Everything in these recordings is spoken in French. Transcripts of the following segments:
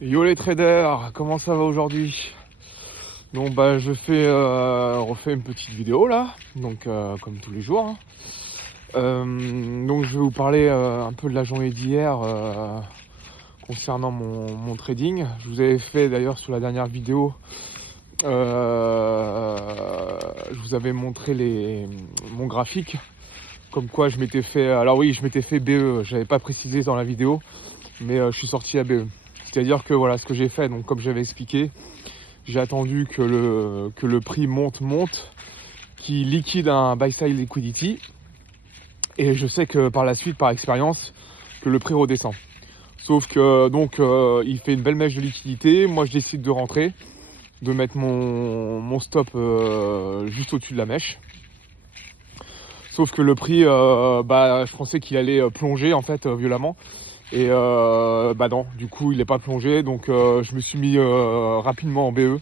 Yo les traders, comment ça va aujourd'hui? Donc je refais une petite vidéo là, donc comme tous les jours. Hein. Donc je vais vous parler un peu de la journée d'hier concernant mon trading. Je vous avais fait d'ailleurs sur la dernière vidéo, je vous avais montré mon graphique, comme quoi je m'étais fait. Alors oui, je m'étais fait BE, j'avais pas précisé dans la vidéo, mais je suis sorti à BE. C'est-à-dire que voilà ce que j'ai fait, donc comme j'avais expliqué, j'ai attendu que le prix monte, qu'il liquide un buy-side liquidity, et je sais que par la suite, par expérience, que le prix redescend. Sauf que donc il fait une belle mèche de liquidité, moi je décide de rentrer, de mettre mon stop juste au-dessus de la mèche. Sauf que le prix, je pensais qu'il allait plonger en fait violemment. Et non, du coup il n'est pas plongé, donc je me suis mis rapidement en BE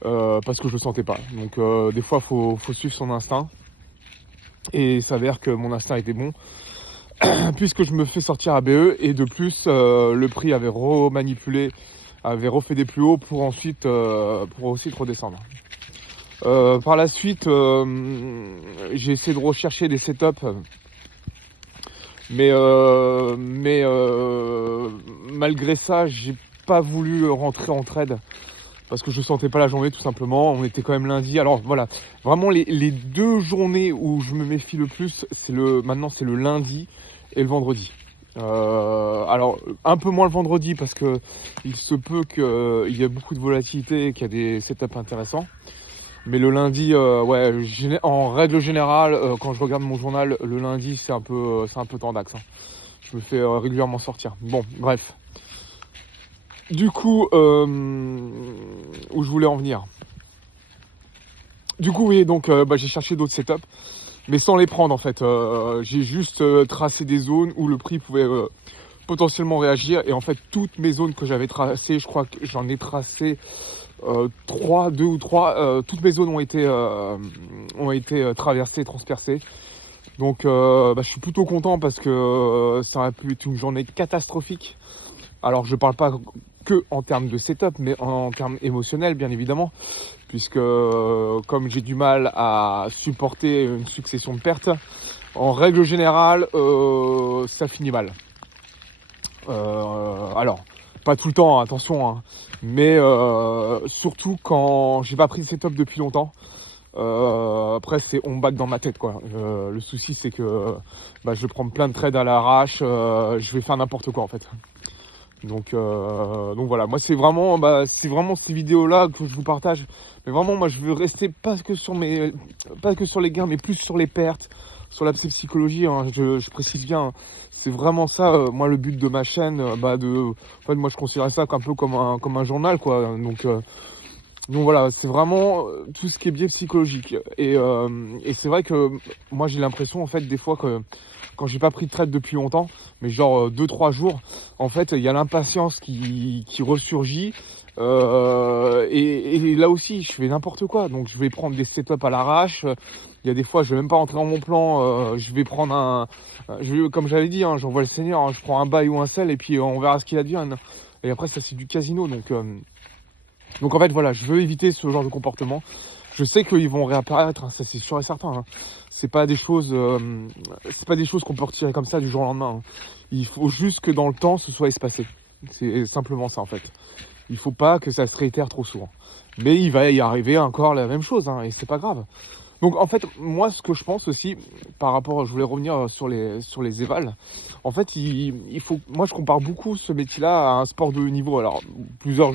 parce que je le sentais pas. Donc des fois faut suivre son instinct, et il s'avère que mon instinct était bon puisque je me fais sortir à BE, et de plus le prix avait remanipulé, avait refait des plus hauts pour ensuite redescendre. Par la suite j'ai essayé de rechercher des setups, mais malgré ça, j'ai pas voulu rentrer en trade parce que je sentais pas la journée, tout simplement. On était quand même lundi. Alors voilà, vraiment les deux journées où je me méfie le plus, maintenant c'est le lundi et le vendredi. Alors un peu moins le vendredi parce que il se peut qu'il y ait beaucoup de volatilité et qu'il y a des setups intéressants. Mais le lundi, en règle générale, quand je regarde mon journal, le lundi c'est un peu tendax. Hein. Je me fais régulièrement sortir. Bon, bref. Du coup, où je voulais en venir. Du coup, oui, donc j'ai cherché d'autres setups, mais sans les prendre en fait. J'ai juste tracé des zones où le prix pouvait potentiellement réagir. Et en fait, toutes mes zones que j'avais tracées, je crois que j'en ai tracé deux ou trois, toutes mes zones ont été traversées, transpercées. Donc je suis plutôt content parce que ça aurait pu être une journée catastrophique. Alors je parle pas que en termes de setup, mais en termes émotionnels bien évidemment, puisque comme j'ai du mal à supporter une succession de pertes, en règle générale ça finit mal. Alors pas tout le temps, attention, hein, mais surtout quand j'ai pas pris de setup depuis longtemps. Après c'est on back dans ma tête quoi. Le souci c'est que je vais prendre plein de trades à l'arrache, je vais faire n'importe quoi en fait. Donc voilà, moi c'est vraiment ces vidéos là que je vous partage. Mais vraiment moi je veux rester pas que sur les gains, mais plus sur les pertes, sur la psychologie. Hein, je précise bien. Hein. C'est vraiment ça, moi le but de ma chaîne. En fait moi je considère ça un peu comme un journal quoi. Donc voilà, c'est vraiment tout ce qui est biais psychologique. Et c'est vrai que moi j'ai l'impression en fait des fois que quand j'ai pas pris de trade depuis longtemps, mais genre 2-3 jours, en fait il y a l'impatience qui ressurgit. Et là aussi je fais n'importe quoi. Donc je vais prendre des setups à l'arrache. Il y a des fois je vais même pas rentrer dans mon plan. Je vais prendre comme j'avais dit, hein, j'envoie le Seigneur, hein, je prends un buy ou un sell et puis on verra ce qu'il advient. Et après ça c'est du casino. Donc en fait voilà, je veux éviter ce genre de comportement. Je sais qu'ils vont réapparaître, hein, ça c'est sûr et certain. Hein. C'est pas des choses qu'on peut retirer comme ça du jour au lendemain. Hein. Il faut juste que dans le temps ce soit espacé. C'est simplement ça en fait. Il faut pas que ça se réitère trop souvent. Mais il va y arriver encore la même chose, hein, et c'est pas grave. Donc en fait, moi ce que je pense aussi, par rapport, je voulais revenir sur les évals. En fait, moi je compare beaucoup ce métier-là à un sport de haut niveau. Alors plusieurs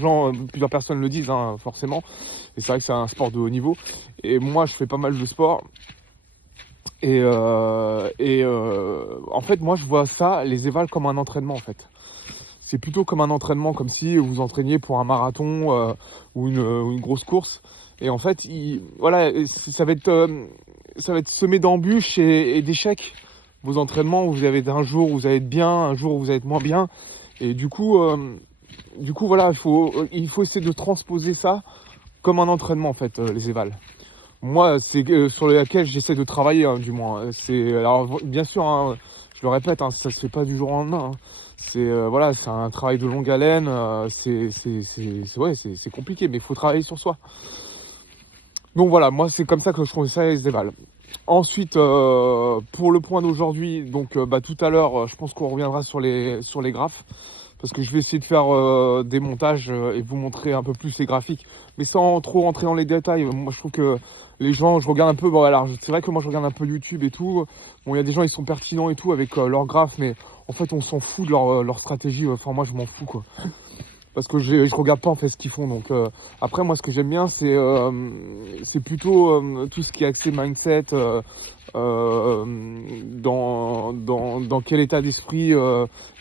personnes le disent, hein, forcément. Et c'est vrai que c'est un sport de haut niveau. Et moi je fais pas mal de sport. Et en fait, moi je vois ça, les évals, comme un entraînement en fait. C'est plutôt comme un entraînement, comme si vous entraîniez pour un marathon ou une grosse course. Et en fait, ça va être semé d'embûches et d'échecs. Vos entraînements, vous avez un jour où vous allez être bien, un jour où vous allez être moins bien. Et du coup voilà, il faut essayer de transposer ça comme un entraînement en fait, les évals. Moi, c'est sur lequel j'essaie de travailler, hein, du moins. Alors bien sûr, hein, je le répète, hein, ça se fait pas du jour au lendemain, hein. Voilà, c'est un travail de longue haleine, ouais, c'est compliqué, mais il faut travailler sur soi. Donc voilà, moi c'est comme ça que je conseille des balles. Ensuite, pour le point d'aujourd'hui, donc tout à l'heure, je pense qu'on reviendra sur les graphes, parce que je vais essayer de faire des montages et vous montrer un peu plus les graphiques, mais sans trop rentrer dans les détails. Moi je trouve que les gens, je regarde un peu, bon alors c'est vrai que moi je regarde un peu YouTube et tout, bon il y a des gens ils sont pertinents et tout avec leurs graphes, mais en fait on s'en fout de leur stratégie, enfin moi je m'en fous quoi. Parce que je regarde pas en fait ce qu'ils font. Donc après moi ce que j'aime bien c'est plutôt tout ce qui est axé mindset, dans quel état d'esprit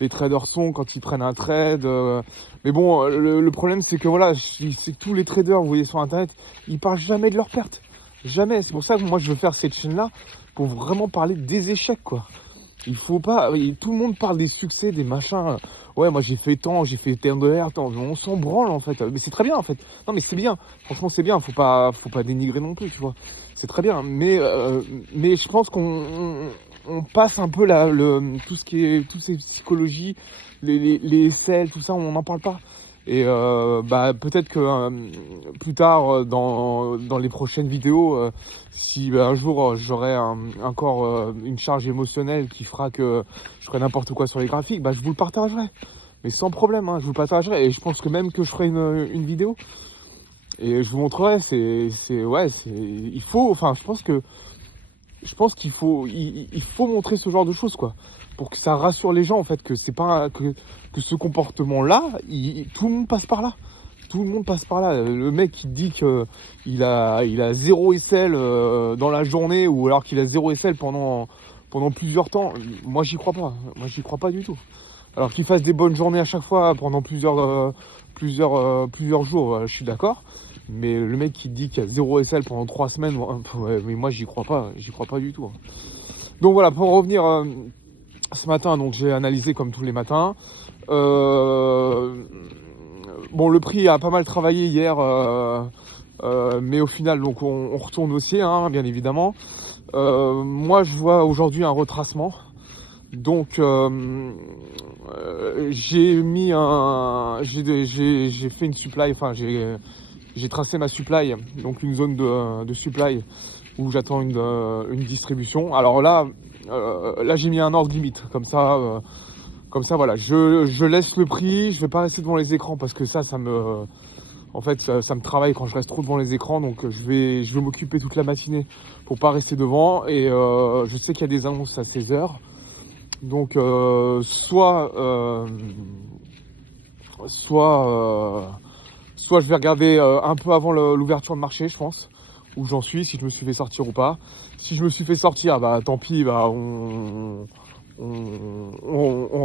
les traders sont quand ils prennent un trade. Mais bon, le problème c'est que voilà, c'est que tous les traders, vous voyez sur internet, ils parlent jamais de leurs pertes. Jamais. C'est pour ça que moi je veux faire cette chaîne là pour vraiment parler des échecs quoi. Il faut pas. Tout le monde parle des succès, des machins. Ouais, moi j'ai fait tant, j'ai fait tant de R, tant. On s'en branle en fait. Mais c'est très bien en fait. Non, mais c'est bien. Franchement, c'est bien. Faut pas dénigrer non plus, tu vois. C'est très bien. Mais je pense on passe un peu tout ce qui est, toutes ces psychologies, les SL, tout ça, on n'en parle pas. Et peut-être que plus tard, dans les prochaines vidéos, si un jour j'aurai encore une charge émotionnelle qui fera que je ferai n'importe quoi sur les graphiques, je vous le partagerai. Mais sans problème, hein, je vous le partagerai. Et je pense que même que je ferai une vidéo et je vous montrerai. Il faut. Enfin, je pense il faut montrer ce genre de choses quoi, pour que ça rassure les gens en fait que c'est pas que ce comportement-là, tout le monde passe par là. Tout le monde passe par là. Le mec qui dit que il a zéro SL dans la journée, ou alors qu'il a zéro SL pendant plusieurs temps, moi j'y crois pas. Moi j'y crois pas du tout. Alors qu'il fasse des bonnes journées à chaque fois pendant plusieurs jours, je suis d'accord. Mais le mec qui dit qu'il y a zéro SL pendant 3 semaines, ouais, mais moi j'y crois pas du tout, hein. Donc voilà, pour revenir ce matin, donc j'ai analysé comme tous les matins. Bon, le prix a pas mal travaillé hier, mais au final, donc on retourne haussier, hein, bien évidemment. Moi, je vois aujourd'hui un retracement. Donc, j'ai fait une supply, enfin j'ai tracé ma supply, donc une zone de supply où j'attends une distribution. Alors là j'ai mis un ordre limite, comme ça voilà, je laisse le prix, je vais pas rester devant les écrans parce que ça me travaille quand je reste trop devant les écrans, donc je vais m'occuper toute la matinée pour pas rester devant. Et je sais qu'il y a des annonces à 16h, donc soit je vais regarder un peu avant l'ouverture de marché, je pense, où j'en suis, si je me suis fait sortir ou pas. Si je me suis fait sortir, tant pis, on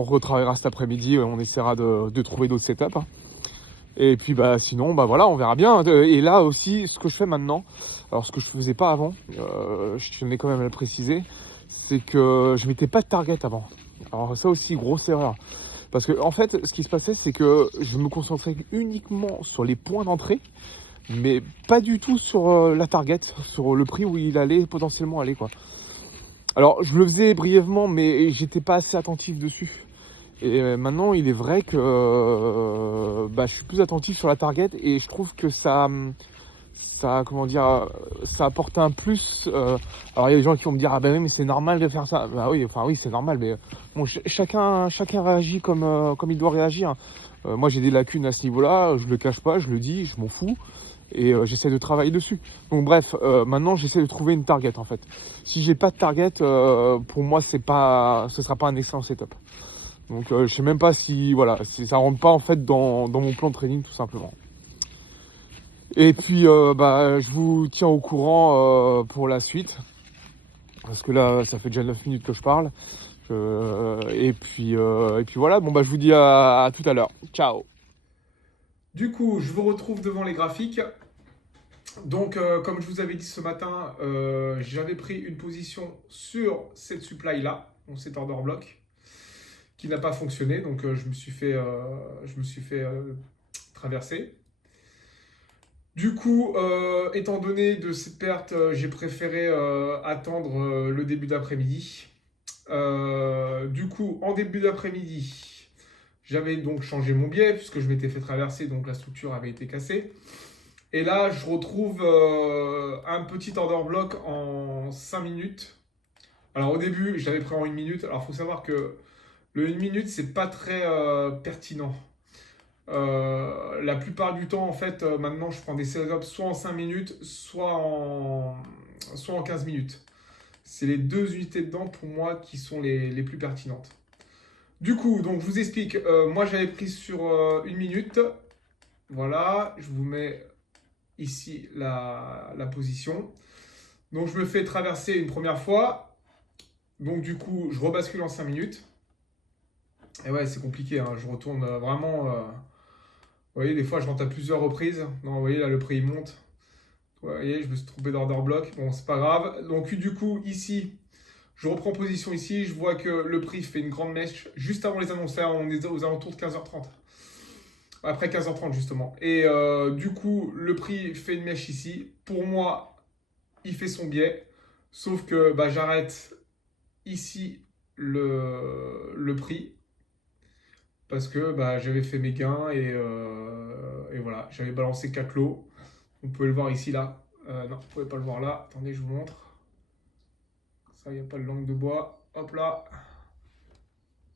retravaillera cet après-midi, on essaiera de trouver d'autres setups, hein. Et puis sinon, voilà, on verra bien. Et là aussi, ce que je fais maintenant, alors ce que je faisais pas avant, je tenais quand même à le préciser, c'est que je mettais pas de target avant. Alors ça aussi, grosse erreur. Parce que en fait, ce qui se passait, c'est que je me concentrais uniquement sur les points d'entrée, mais pas du tout sur la target, sur le prix où il allait potentiellement aller, quoi. Alors, je le faisais brièvement, mais j'étais pas assez attentif dessus. Et maintenant, il est vrai que je suis plus attentif sur la target, et je trouve que comment dire, ça apporte un plus. Alors il y a des gens qui vont me dire, ah ben oui, mais c'est normal de faire ça. Bah oui, enfin oui, c'est normal, mais bon, chacun réagit comme il doit réagir. Moi j'ai des lacunes à ce niveau-là, je le cache pas, je le dis, je m'en fous, et j'essaie de travailler dessus. Donc bref, maintenant j'essaie de trouver une target en fait. Si j'ai pas de target, pour moi ce sera pas un excellent setup. Donc je sais même pas si ça rentre pas en fait dans mon plan de trading, tout simplement. Et puis je vous tiens au courant pour la suite, parce que là ça fait déjà 9 minutes que je parle. Et puis voilà, je vous dis à tout à l'heure. Ciao. Du coup, je vous retrouve devant les graphiques. Donc, comme je vous avais dit ce matin, j'avais pris une position sur cette supply-là, donc cet order block, qui n'a pas fonctionné. Donc, je me suis fait traverser. Du coup, étant donné de cette perte, j'ai préféré attendre le début d'après-midi. Du coup, en début d'après-midi, j'avais donc changé mon biais puisque je m'étais fait traverser, donc la structure avait été cassée. Et là, je retrouve un petit order block en 5 minutes. Alors au début, je l'avais pris en 1 minute. Alors il faut savoir que le 1 minute, c'est pas très pertinent. La plupart du temps, en fait, maintenant, je prends des setups soit en 5 minutes, soit en 15 minutes. C'est les deux unités dedans, pour moi, qui sont les plus pertinentes. Du coup, donc je vous explique. Moi, j'avais pris sur 1 minute. Voilà, je vous mets ici la position. Donc, je me fais traverser une première fois. Donc, du coup, je rebascule en 5 minutes. Et ouais, c'est compliqué, hein. Je retourne vraiment. Vous voyez, des fois, je rentre à plusieurs reprises. Non, vous voyez, là, le prix, il monte. Vous voyez, je me suis trompé d'order block. Bon, c'est pas grave. Donc, du coup, ici, je reprends position ici. Je vois que le prix fait une grande mèche juste avant les annonces. Là, on est aux alentours de 15h30. Après 15h30, justement. Et du coup, le prix fait une mèche ici. Pour moi, il fait son biais. Sauf que bah, j'arrête ici le prix. Parce que bah, j'avais fait mes gains et voilà, j'avais balancé 4 lots. Vous pouvez le voir ici, là. Non, vous ne pouvez pas le voir là. Attendez, je vous montre. Ça, il n'y a pas de langue de bois. Hop là.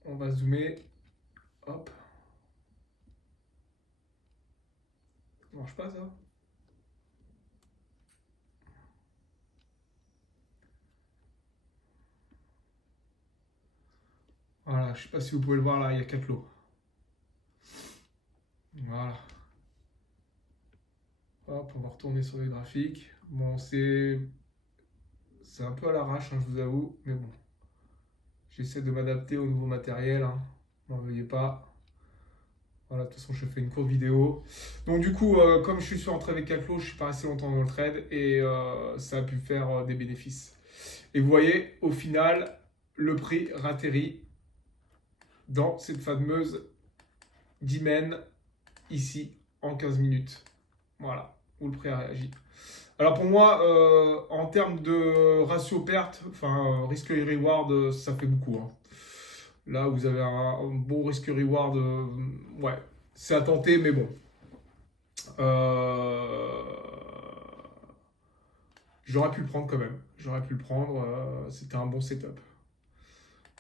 On va zoomer. Hop. Ça marche pas, ça? Voilà, je ne sais pas si vous pouvez le voir là, il y a 4 lots. Voilà. Hop, on va retourner sur les graphiques. Bon, c'est un peu à l'arrache, hein, je vous avoue, mais bon. J'essaie de m'adapter au nouveau matériel, hein. N'en veuillez pas. Voilà, de toute façon, je fais une courte vidéo. Donc, du coup, comme je suis rentré avec 4 lots, je suis pas resté longtemps dans le trade et ça a pu faire des bénéfices. Et vous voyez, au final, le prix ratterrit dans cette fameuse dimen ici en 15 minutes. Voilà, où le prix a réagi. Alors pour moi, en termes de ratio perte, enfin risque et reward, ça fait beaucoup, hein. Là, vous avez un bon risque reward, ouais, c'est à tenter, mais bon. Euh, J'aurais pu le prendre quand même. J'aurais pu le prendre, c'était un bon setup.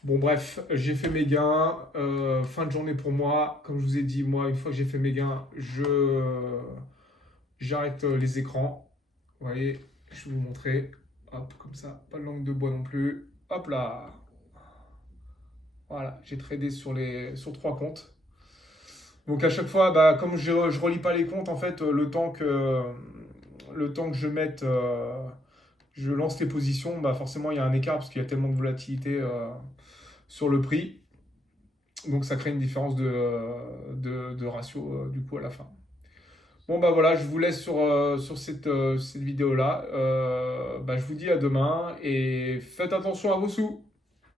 Bon bref, j'ai fait mes gains, fin de journée pour moi. Comme je vous ai dit, moi, une fois que j'ai fait mes gains, j'arrête les écrans. Vous voyez, je vais vous montrer. Hop, comme ça, pas de langue de bois non plus. Hop là. Voilà, j'ai tradé sur 3 comptes. Donc à chaque fois, bah, comme je relis pas les comptes, en fait, le temps que je mette, je lance les positions, bah forcément il y a un écart parce qu'il y a tellement de volatilité sur le prix. Donc ça crée une différence de ratio du coup à la fin. Bon bah voilà, je vous laisse sur cette vidéo-là. Bah, je vous dis à demain et faites attention à vos sous.